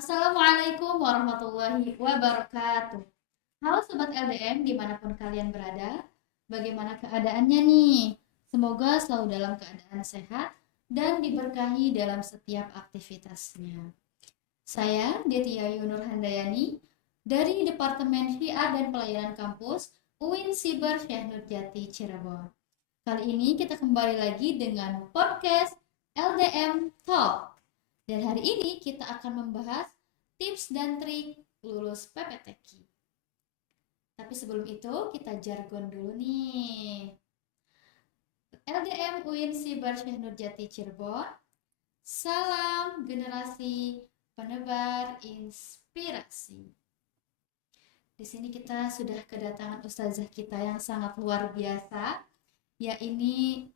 Assalamualaikum warahmatullahi wabarakatuh. Halo Sobat LDM dimanapun kalian berada. Bagaimana keadaannya nih? Semoga selalu dalam keadaan sehat dan diberkahi dalam setiap aktivitasnya. Saya Detia Yunur Handayani dari Departemen HR dan Pelayanan Kampus UIN Siber Syekh Nurjati Cirebon. Kali ini kita kembali lagi dengan podcast LDM Talk. Dan hari ini kita akan membahas tips dan trik lulus PPTQ. Tapi sebelum itu kita jargon dulu nih. LDM UIN Siber Syekh Nurjati Cirebon. Salam generasi penebar inspirasi. Di sini kita sudah kedatangan ustazah kita yang sangat luar biasa, yaitu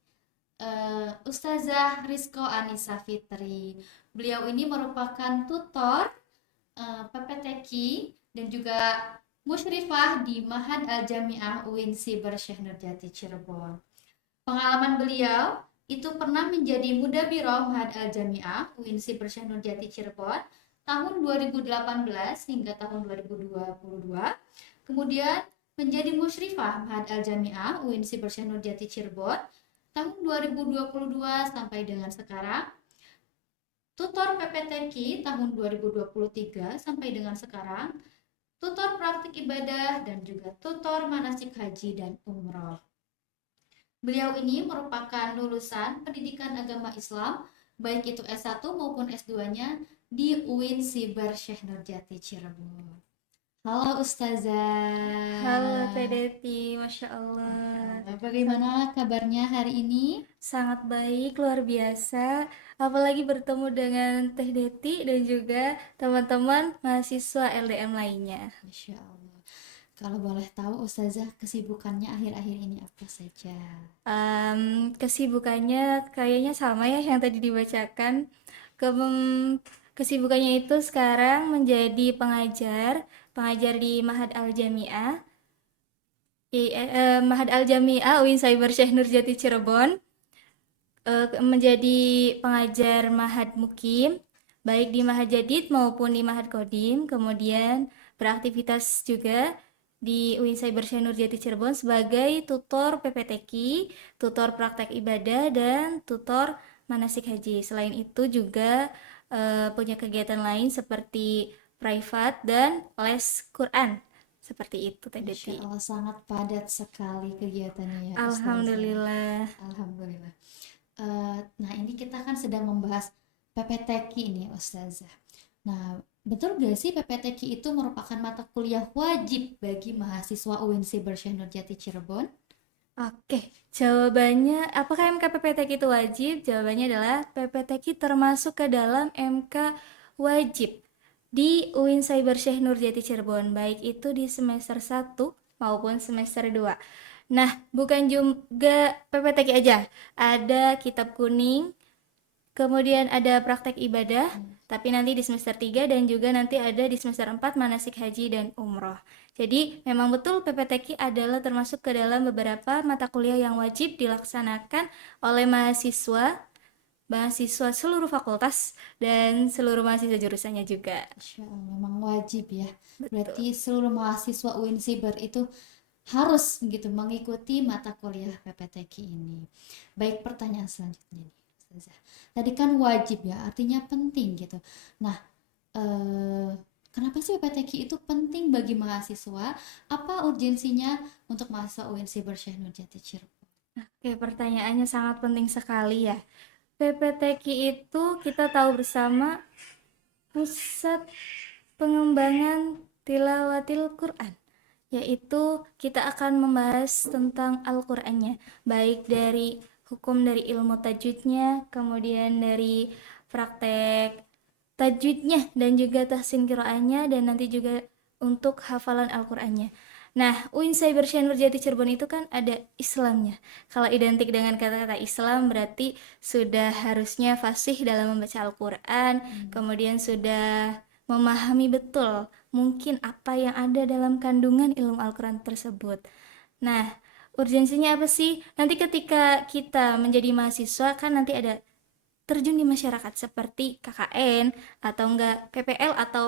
Ustazah Rizko Anissa Fitri. Beliau ini merupakan tutor PPTQ dan juga musyrifah di Mahad Al-Jami'ah UIN Siber Syekh Nurjati Cirebon. Pengalaman beliau itu pernah menjadi mudabiroh Mahad Al-Jami'ah UIN Siber Syekh Nurjati Cirebon tahun 2018 hingga tahun 2022. Kemudian menjadi musyrifah Mahad Al-Jami'ah UIN Siber Syekh Nurjati Cirebon tahun 2022 sampai dengan sekarang. Tutor PPTQ tahun 2023 sampai dengan sekarang, tutor praktik ibadah dan juga tutor manasik haji dan umroh. Beliau ini merupakan lulusan pendidikan agama Islam, baik itu S1 maupun S2-nya di UIN Siber Syekh Nurjati Cirebon. Halo Ustazah. Halo Teh Deti, Masya Allah. Bagaimana kabarnya hari ini? Sangat baik, luar biasa. Apalagi bertemu dengan Teh Deti dan juga teman-teman mahasiswa LDM lainnya. Masya Allah. Kalau boleh tahu Ustazah kesibukannya akhir-akhir ini apa saja? Kesibukannya kayaknya sama ya yang tadi dibacakan. Kesibukannya itu sekarang menjadi pengajar di Mahad Al-Jami'ah. Mahad Al-Jami'ah UIN Cyber Syekh Nurjati Cirebon. Menjadi pengajar Mahad Mukim, baik di Mahad Jadid maupun di Mahad Kodim. Kemudian beraktivitas juga di UIN Cyber Syekh Nurjati Cirebon sebagai tutor PPTQ, tutor praktek ibadah, dan tutor manasik haji. Selain itu juga punya kegiatan lain seperti privat dan les Quran. Seperti itu Teh Deti. Masya Allah, sangat padat sekali kegiatannya ya Ustazah. Alhamdulillah. Alhamdulillah. Nah ini kita kan sedang membahas PPTQ ini Ustazah. Nah betul gak sih PPTQ itu merupakan mata kuliah wajib bagi mahasiswa UIN Siber Syekh Nurjati Cirebon? Oke, jawabannya apakah MKPPTQ itu wajib? Jawabannya adalah PPTQ termasuk ke dalam MK wajib di UIN Cyber Syekh Nurjati Cirebon, baik itu di semester 1 maupun semester 2. Nah, bukan juga PPTQ aja, ada kitab kuning, kemudian ada praktek ibadah, tapi nanti di semester 3 dan juga nanti ada di semester 4 manasik haji dan umroh. Jadi memang betul PPTQ adalah termasuk ke dalam beberapa mata kuliah yang wajib dilaksanakan oleh mahasiswa seluruh fakultas dan seluruh mahasiswa jurusannya juga. Masya Allah, memang wajib ya. Betul. Berarti seluruh mahasiswa UIN Siber itu harus gitu mengikuti mata kuliah PPTQ ini. Baik, pertanyaan selanjutnya nih, Ustazah. Tadi kan wajib ya, artinya penting gitu. Nah, kenapa sih PPTQ itu penting bagi mahasiswa? Apa urgensinya untuk mahasiswa UIN Siber Syekh Nurjati Cirebon? Oke, pertanyaannya sangat penting sekali ya. PPTQ itu kita tahu bersama pusat pengembangan tilawatil Quran, yaitu kita akan membahas tentang Al-Qur'annya, baik dari hukum dari ilmu tajwidnya, kemudian dari praktek tajwidnya dan juga tahsin qiraahnya, dan nanti juga untuk hafalan Al-Qur'annya. Nah, UIN Cyber Syekh Nurjati Cirebon itu kan ada Islamnya. Kalau identik dengan kata-kata Islam berarti sudah harusnya fasih dalam membaca Al-Qur'an, kemudian sudah memahami betul mungkin apa yang ada dalam kandungan ilmu Al-Quran tersebut. Nah, urgensinya apa sih? Nanti ketika kita menjadi mahasiswa kan nanti ada terjun di masyarakat seperti KKN atau enggak PPL atau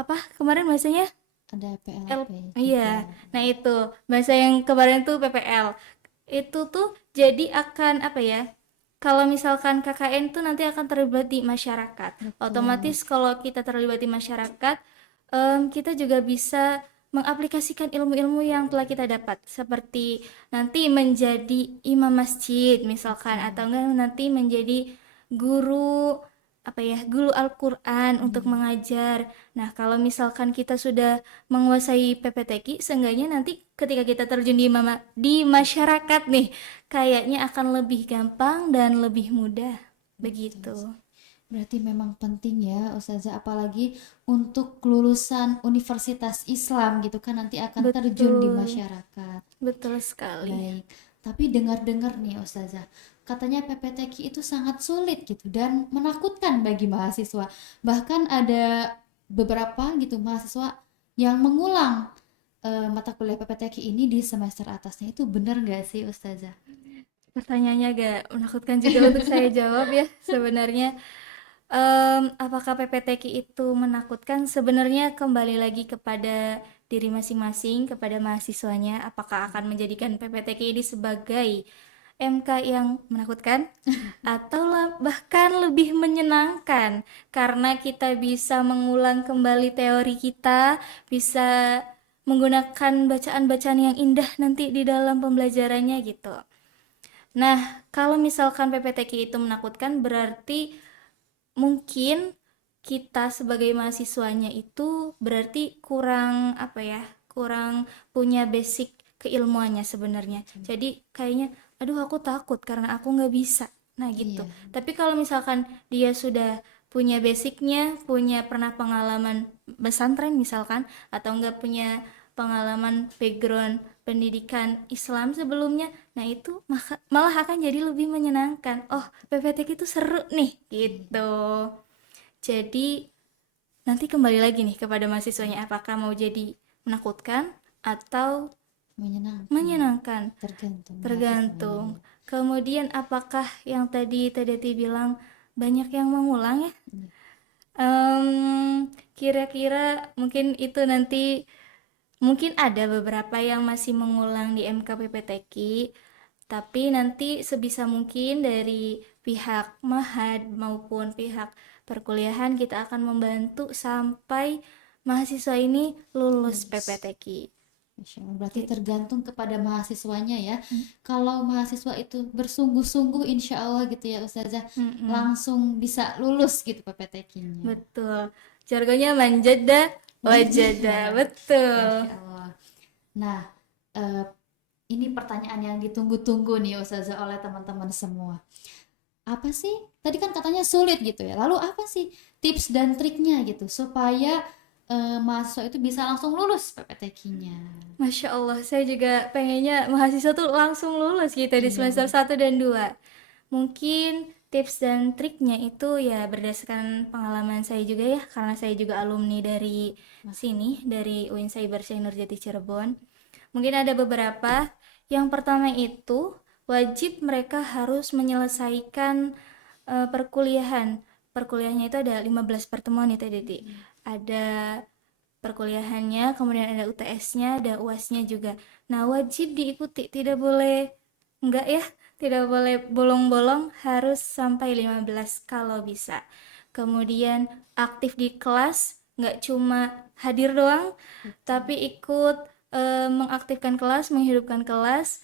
apa kemarin bahasanya Ada L, PLP juga. iya. Nah, itu bahasa yang kemarin tuh PPL. Itu tuh jadi akan apa ya? Kalau misalkan KKN tuh nanti akan terlibat di masyarakat. Betul. Otomatis kalau kita terlibat di masyarakat, kita juga bisa mengaplikasikan ilmu-ilmu yang telah kita dapat, seperti nanti menjadi imam masjid misalkan, Betul. atau enggak nanti menjadi guru apa ya, guru Al-Quran untuk Hmm. mengajar. Nah, kalau misalkan kita sudah menguasai PPTQ, seenggaknya nanti ketika kita terjun di masyarakat nih, kayaknya akan lebih gampang dan lebih mudah. Betul. Begitu. Berarti memang penting ya Ustazah, apalagi untuk lulusan Universitas Islam gitu kan nanti akan terjun di Betul. masyarakat. Betul sekali. Baik, tapi dengar-dengar nih Ustazah, katanya PPTQ itu sangat sulit gitu dan menakutkan bagi mahasiswa. Bahkan ada beberapa gitu mahasiswa yang mengulang mata kuliah PPTQ ini di semester atasnya. Itu benar nggak sih Ustazah? Pertanyaannya agak menakutkan juga untuk saya jawab ya. Sebenarnya, apakah PPTQ itu menakutkan? Sebenarnya kembali lagi kepada diri masing-masing, kepada mahasiswanya, apakah akan menjadikan PPTQ ini sebagai MK yang menakutkan atau bahkan lebih menyenangkan karena kita bisa mengulang kembali teori kita, bisa menggunakan bacaan-bacaan yang indah nanti di dalam pembelajarannya gitu. Nah, kalau misalkan PPTQ itu menakutkan, berarti mungkin kita sebagai mahasiswanya itu berarti kurang apa ya, kurang punya basic keilmuannya sebenarnya. Jadi kayaknya, aduh aku takut karena aku nggak bisa. Nah gitu. Iya, Tapi kalau misalkan dia sudah punya basicnya, punya pernah pengalaman pesantren misalkan, atau nggak punya pengalaman background pendidikan Islam sebelumnya, nah itu malah akan jadi lebih menyenangkan. Oh, PPTQ itu seru nih, iya, gitu. Jadi nanti kembali lagi nih kepada iya. mahasiswanya apakah mau jadi menakutkan atau Menyenangkan. menyenangkan, Tergantung mahasiswanya tergantung. ya. Kemudian apakah yang tadi bilang banyak yang mengulang ya? Iya. Kira-kira mungkin itu nanti mungkin ada beberapa yang masih mengulang di MKPPTQ, tapi nanti sebisa mungkin dari pihak Mahad maupun pihak perkuliahan kita akan membantu sampai mahasiswa ini lulus Lulus. PPTQ. Masya Allah, berarti Gitu. tergantung kepada mahasiswanya ya. Mm, Kalau mahasiswa itu bersungguh-sungguh, insya Allah gitu ya Ustazah, mm-mm. langsung bisa lulus gitu PPTQ-nya. Betul. Jargonnya manjada wajada. Wajah, Masya Betul. Allah. Nah, eh, ini pertanyaan yang ditunggu-tunggu nih Ustazah oleh teman-teman semua. Apa sih? Tadi kan katanya sulit gitu ya. Lalu apa sih tips dan triknya gitu supaya mahasiswa itu bisa langsung lulus PPTQ-nya? Masya Allah, saya juga pengennya mahasiswa tuh langsung lulus gitu di Iya, semester 1 dan 2. Mungkin tips dan triknya itu ya berdasarkan pengalaman saya juga ya, karena saya juga alumni dari Masya sini, Allah. dari UIN Cyber Syekh Nurjati Cirebon. Mungkin ada beberapa. Yang pertama itu wajib mereka harus menyelesaikan perkuliahan. Perkuliahannya itu ada 15 pertemuan itu, Dedi. Ada perkuliahannya, kemudian ada UTS-nya, ada UAS-nya juga. Nah, wajib diikuti, tidak boleh enggak ya, tidak boleh bolong-bolong, harus sampai 15 kalau bisa. Kemudian aktif di kelas, enggak cuma hadir doang, Betul. tapi ikut mengaktifkan kelas, menghidupkan kelas,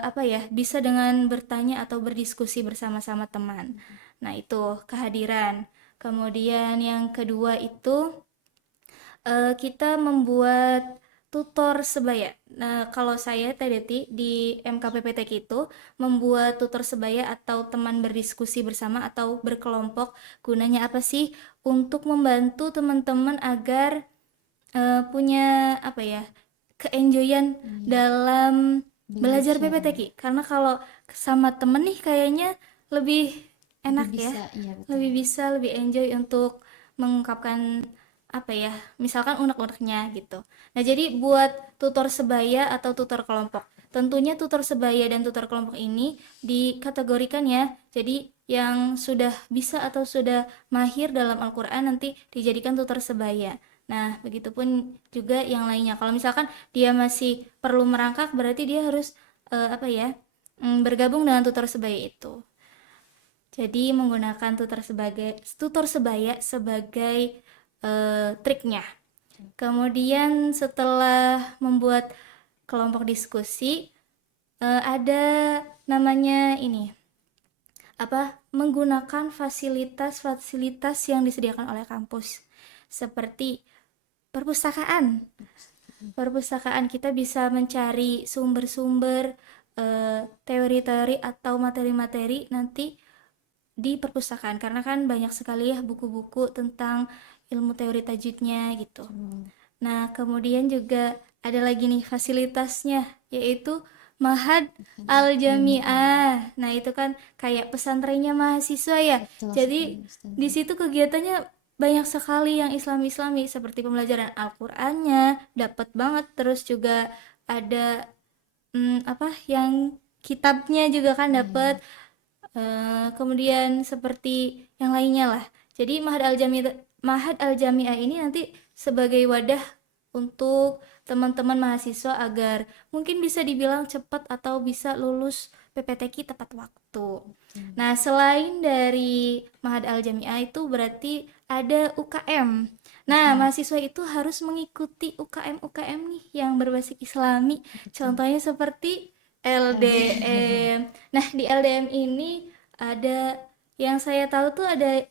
apa ya, bisa dengan bertanya atau berdiskusi bersama-sama teman. Nah, itu kehadiran. Kemudian yang kedua itu kita membuat tutor sebaya. Nah, kalau saya Tedeti di MKPPTK itu membuat tutor sebaya atau teman berdiskusi bersama atau berkelompok, gunanya apa sih? Untuk membantu teman-teman agar punya apa ya? Keenjoyan Iya, dalam belajar belajar PPTK. Karena kalau sama temen nih kayaknya lebih lebih enak ya, bisa, iya betul. lebih bisa, lebih enjoy untuk mengungkapkan apa ya, misalkan unek-uneknya gitu. Nah, jadi buat tutor sebaya atau tutor kelompok. tentunya tutor sebaya dan tutor kelompok ini dikategorikan ya. Jadi yang sudah bisa atau sudah mahir dalam Al-Quran nanti dijadikan tutor sebaya. Nah, begitupun juga yang lainnya. Kalau misalkan dia masih perlu merangkak, berarti dia harus bergabung dengan tutor sebaya itu. Jadi menggunakan tutor sebaya sebagai triknya. Kemudian setelah membuat kelompok diskusi, ada namanya ini menggunakan fasilitas-fasilitas yang disediakan oleh kampus seperti perpustakaan. Perpustakaan kita bisa mencari sumber-sumber teori-teori atau materi-materi nanti di perpustakaan karena kan banyak sekali ya buku-buku tentang ilmu teori tajwidnya gitu. Nah, kemudian juga ada lagi nih fasilitasnya yaitu Mahad Al-Jami'ah. Nah, itu kan kayak pesantrennya mahasiswa ya. Betul Jadi sekali, Ustazah. di situ kegiatannya banyak sekali yang Islami seperti pembelajaran Al-Qur'annya dapat banget, terus juga ada yang kitabnya juga kan dapat. Kemudian seperti yang lainnya lah. Jadi Mahad Al-Jami'ah ini nanti sebagai wadah untuk teman-teman mahasiswa agar mungkin bisa dibilang cepat atau bisa lulus PPTQ tepat waktu. Nah, selain dari Mahad Al-Jami'ah itu berarti ada UKM. Nah, mahasiswa itu harus mengikuti UKM-UKM nih yang berbasis Islami. Contohnya seperti LDM. Nah, di LDM ini ada yang saya tahu tuh ada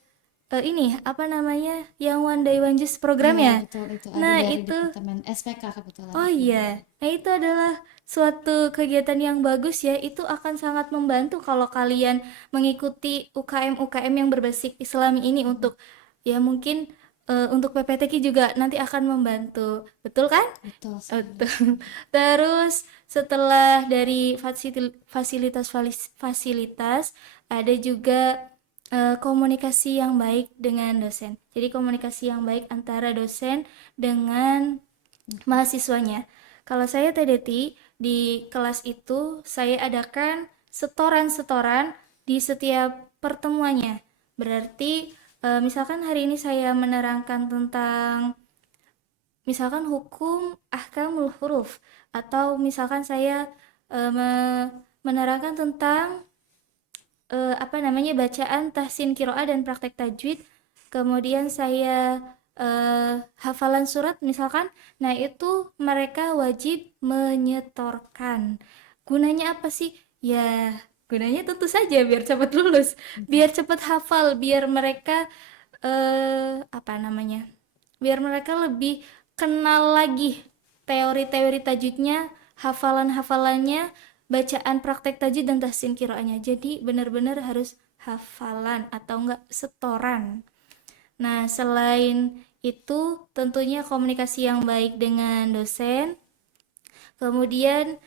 yang One Day One Juice program Iya, ya. betul, itu ada Nah, dari itu Departemen SPK kebetulan. oh iya. Nah, itu adalah suatu kegiatan yang bagus ya. Itu akan sangat membantu kalau kalian mengikuti UKM-UKM yang berbasis Islami ini untuk ya mungkin untuk PPTQ juga nanti akan membantu. Betul kan? Betul sekali. Betul. Terus setelah dari fasilitas ada juga komunikasi yang baik dengan dosen. Jadi komunikasi yang baik antara dosen dengan mahasiswanya. Kalau saya TDT di kelas itu saya adakan setoran-setoran di setiap pertemuannya. Berarti misalkan hari ini saya menerangkan tentang misalkan hukum ahkamul huruf atau misalkan saya menerangkan tentang bacaan tahsin qiraah dan praktek tajwid, kemudian saya hafalan surat misalkan, nah itu mereka wajib menyetorkan. Gunanya apa sih? Ya gunanya tentu saja biar cepat lulus, biar cepat hafal, biar mereka biar mereka lebih kenal lagi teori-teori tajwidnya, hafalan-hafalannya, bacaan praktek tajwid dan tahsin qiraahnya. Jadi benar-benar harus hafalan atau enggak setoran. Nah, selain itu tentunya komunikasi yang baik dengan dosen. Kemudian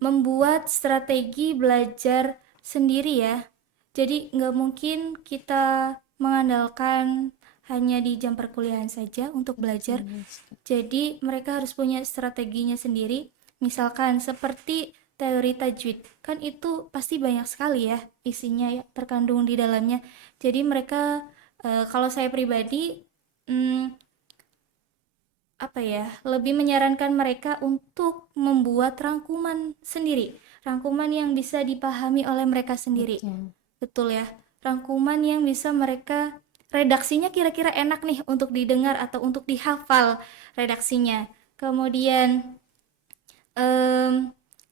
membuat strategi belajar sendiri ya. Jadi nggak mungkin kita mengandalkan hanya di jam perkuliahan saja untuk belajar. Jadi mereka harus punya strateginya sendiri. Misalkan seperti teori tajwid, kan itu pasti banyak sekali ya isinya ya terkandung di dalamnya. Jadi mereka kalau saya pribadi lebih menyarankan mereka untuk membuat rangkuman sendiri, rangkuman yang bisa dipahami oleh mereka sendiri. Betul ya, rangkuman yang bisa mereka redaksinya kira-kira enak nih untuk didengar atau untuk dihafal redaksinya. Kemudian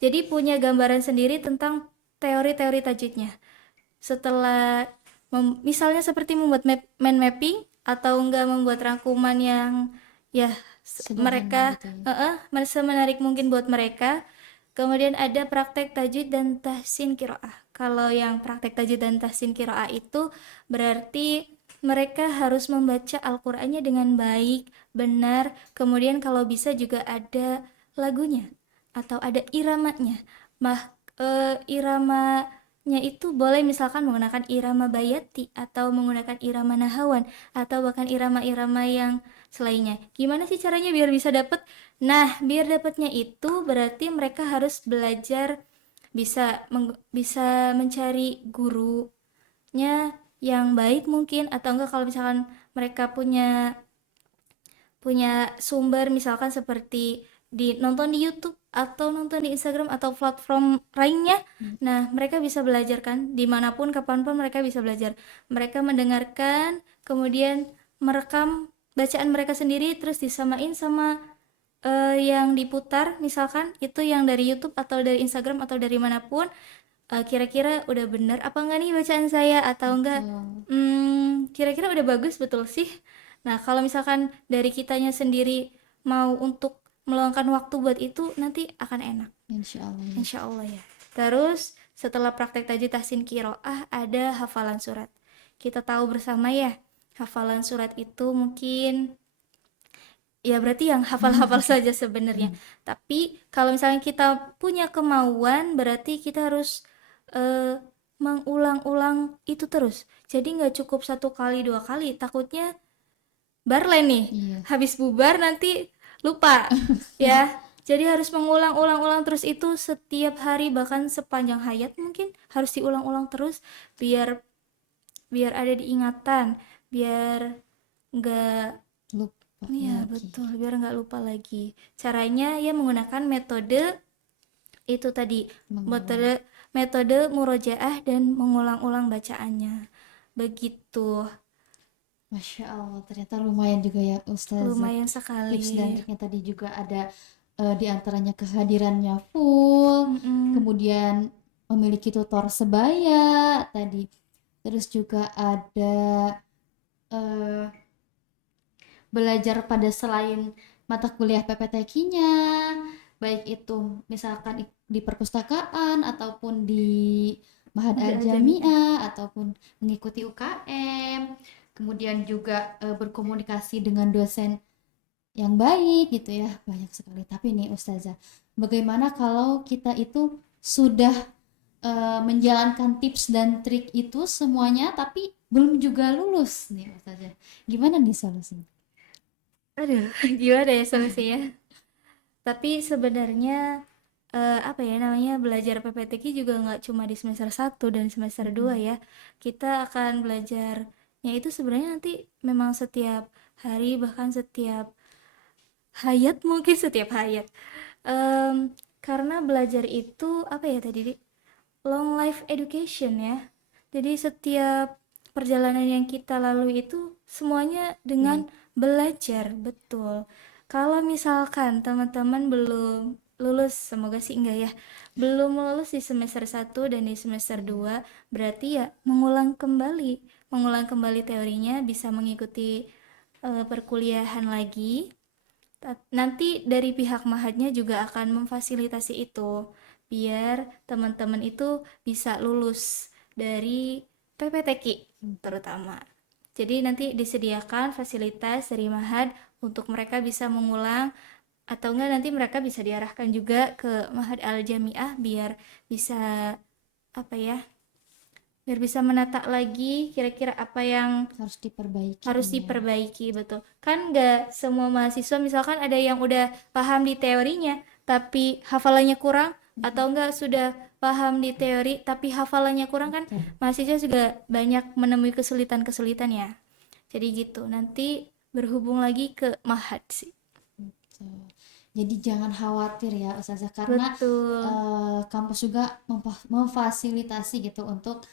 jadi punya gambaran sendiri tentang teori-teori tajwidnya. Setelah misalnya seperti membuat mind mapping atau enggak membuat rangkuman yang ya mereka semenarik mungkin buat mereka. Kemudian ada praktek tajwid dan tahsin qiraah. Kalau yang praktek tajwid dan tahsin qiraah itu berarti mereka harus membaca Al-Qur'annya dengan baik, benar. Kemudian kalau bisa juga ada lagunya atau ada iramanya. Iramanya nya itu boleh misalkan menggunakan irama bayati atau menggunakan irama nahawan atau bahkan irama-irama yang selainnya. Gimana sih caranya biar bisa dapet? Nah, biar dapetnya itu berarti mereka harus belajar, bisa mencari gurunya yang baik mungkin, atau enggak kalau misalkan mereka punya punya sumber misalkan seperti nonton di YouTube atau nonton di Instagram atau platform lainnya. Nah, mereka bisa belajar kan dimanapun kapanpun mereka bisa belajar. Mereka mendengarkan, kemudian merekam bacaan mereka sendiri, terus disamain sama yang diputar, misalkan itu yang dari YouTube atau dari Instagram atau dari manapun. Kira-kira udah bener apa enggak nih bacaan saya, atau enggak Betul. kira-kira udah bagus betul sih. Nah, kalau misalkan dari kitanya sendiri mau untuk meluangkan waktu buat itu, nanti akan enak. Insya Allah ya. Insya Allah ya. Terus setelah praktek tajwid tahsin kiroah ada hafalan surat. Kita tahu bersama ya, hafalan surat itu mungkin ya berarti yang hafal-hafal saja sebenarnya. Tapi kalau misalnya kita punya kemauan, berarti kita harus eh, mengulang-ulang itu terus. Jadi nggak cukup 1 kali 2 kali, takutnya barlen nih, Iya. habis bubar nanti lupa ya. Jadi harus mengulang-ulang-ulang terus itu setiap hari, bahkan sepanjang hayat mungkin harus diulang-ulang terus biar biar ada diingatan, biar nggak. Lupa Iya, lagi. betul, biar nggak lupa lagi. Caranya ya menggunakan metode itu tadi, Mengulang. metode metode murojaah dan mengulang-ulang bacaannya. Begitu. Masya Allah, ternyata lumayan juga ya Ustazah. Lumayan Tips dan sekali. triknya tadi juga ada, di antaranya kehadirannya full, Mm-mm. kemudian memiliki tutor sebaya tadi. Terus juga ada eh, belajar pada selain mata kuliah PPTQ-nya, baik itu misalkan di perpustakaan ataupun di Mahad Ada Al aja nih. Jamiah ataupun mengikuti UKM, kemudian juga berkomunikasi dengan dosen yang baik gitu ya, banyak sekali. Tapi nih Ustazah, bagaimana kalau kita itu sudah menjalankan tips dan trik itu semuanya tapi belum juga lulus nih Ustazah, gimana nih solusinya? Aduh, gimana ya solusinya? Tapi sebenarnya apa ya namanya, belajar PPTQ juga nggak cuma di semester 1 dan semester 2 Mm-mm. ya. Kita akan belajarnya itu sebenarnya nanti memang setiap hari, bahkan setiap hayat, mungkin setiap hayat. Karena belajar itu apa ya tadi, long life education ya. Jadi setiap perjalanan yang kita lalui itu semuanya dengan Baik. belajar, betul. Kalau misalkan teman-teman belum lulus, semoga sih enggak ya, belum lulus di semester 1 dan di semester 2, berarti ya mengulang kembali teorinya, bisa mengikuti perkuliahan lagi. Nanti dari pihak mahadnya juga akan memfasilitasi itu biar teman-teman itu bisa lulus dari PPTQ terutama. Jadi nanti disediakan fasilitas dari mahad untuk mereka bisa mengulang, atau enggak nanti mereka bisa diarahkan juga ke Mahad Al Jamiah biar bisa apa ya? Biar bisa menata lagi kira-kira apa yang Harus diperbaiki harus ini ya. diperbaiki, betul kan. Nggak semua mahasiswa misalkan ada yang udah paham di teorinya tapi hafalannya kurang, atau enggak sudah paham di teori tapi hafalannya kurang kan. Betul. Mahasiswa juga banyak menemui kesulitan-kesulitan ya. Jadi gitu, nanti berhubung lagi ke mahad sih. Betul. Jadi jangan khawatir ya Ustazah, karena Betul, kampus juga memfasilitasi gitu untuk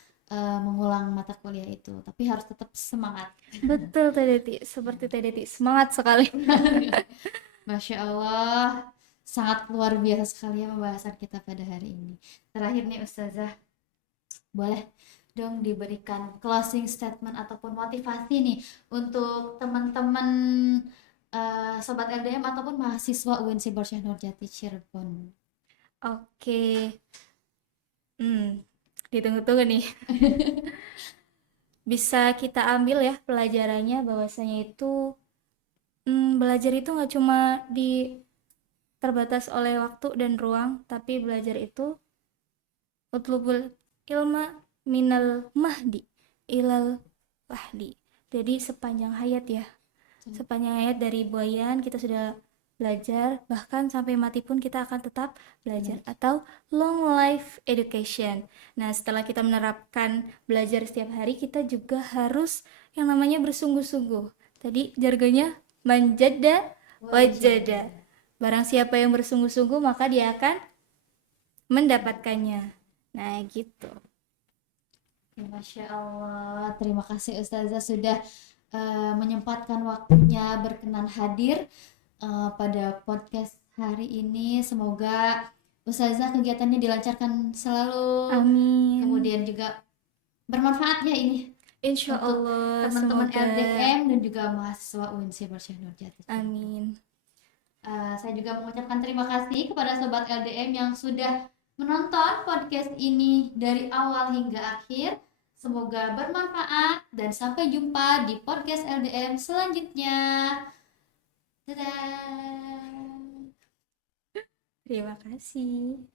mengulang mata kuliah itu. Tapi harus tetap semangat. betul Teh Deti, seperti Teh Deti semangat sekali. Masya Allah, sangat luar biasa sekali ya pembahasan kita pada hari ini. Terakhir nih Ustazah, boleh dong diberikan closing statement ataupun motivasi nih untuk teman-teman Sobat LDM ataupun mahasiswa UIN Sibersyah Nurjati Cirebon. Oke, ditunggu-tunggu nih. Bisa kita ambil ya pelajarannya, bahwasanya itu belajar itu nggak cuma terbatas oleh waktu dan ruang, tapi belajar itu utlubul ilma minal mahdi ilal lahdi. Jadi sepanjang hayat ya, sepanjang hayat dari buayan kita sudah belajar, bahkan sampai mati pun kita akan tetap belajar, atau long life education. Nah, setelah kita menerapkan belajar setiap hari, kita juga harus yang namanya bersungguh-sungguh. Tadi jargonnya manjada wajada. Barang siapa yang bersungguh-sungguh maka dia akan mendapatkannya. Nah, gitu. Ya, Masya Allah, terima kasih Ustazah sudah menyempatkan waktunya berkenan hadir pada podcast hari ini. Semoga Ustazah kegiatannya dilancarkan selalu, Amin. kemudian juga bermanfaat ya ini Insya untuk Allah, teman-teman semoga. LDM dan juga mahasiswa UNSI Syekh Nurjati. Amin. Saya juga mengucapkan terima kasih kepada sobat LDM yang sudah menonton podcast ini dari awal hingga akhir. Semoga bermanfaat dan sampai jumpa di podcast LDM selanjutnya. Dadah. Terima kasih.